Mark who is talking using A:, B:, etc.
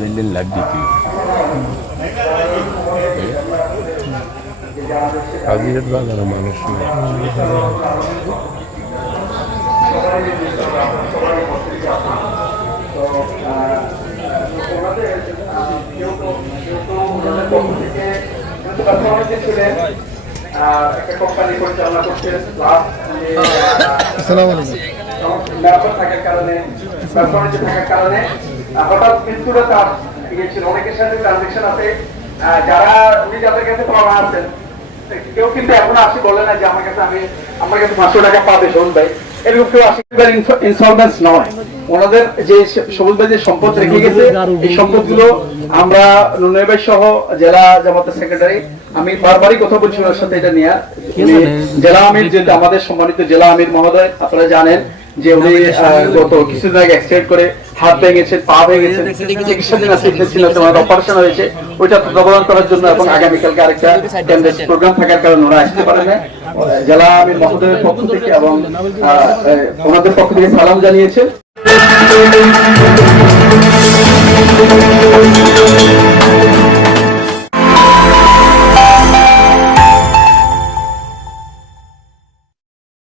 A: দিলেন লাভ দিতে কাজিরাত বাগানো মানুষ
B: আসসালামু আলাইকুম।
C: থাকার কারণে থাকার কারণে হঠাৎ মৃত্যুটা তার গিয়েছিল। অনেকের সাথে ট্রানজেকশন আছে। যারা উনি যাদের কাছে পাওয়া আছেন কেউ কিন্তু এখনও আসি বলে না যে আমার কাছে আমি আমার কাছে পাঁচশো টাকা পাবে শোন ভাই। এরকম কেউ আসি ইনসলভেন্স নয়। ওনাদের যে সবুজ ভাই যে সম্পদ রেখে গেছে এই সম্পদগুলো আমরা সহ জেলা জামাতের সেক্রেটারি আমি বারবারই কথা বলছি ওনার সাথে এটা নিয়ে। জেলা আমির যে আমাদের সম্মানিত জেলা আমির মহোদয় আপনারা জানেন যে উনি গত কিছুদিন আগে অ্যাক্সিডেন্ট করে হাত ভেঙেছে পা ভেঙেছে চিকিৎসাধীন আছে ছিল ওনার অপারেশন হয়েছে ওইটা তত্ত্বাবধান করার জন্য এবং আগামীকালকে আরেকটা প্রোগ্রাম থাকার কারণে ওরা আসতে পারে না। জেলা আমি মহোদয়ের পক্ষ থেকে এবং ওনাদের পক্ষ থেকে সালাম জানিয়েছে।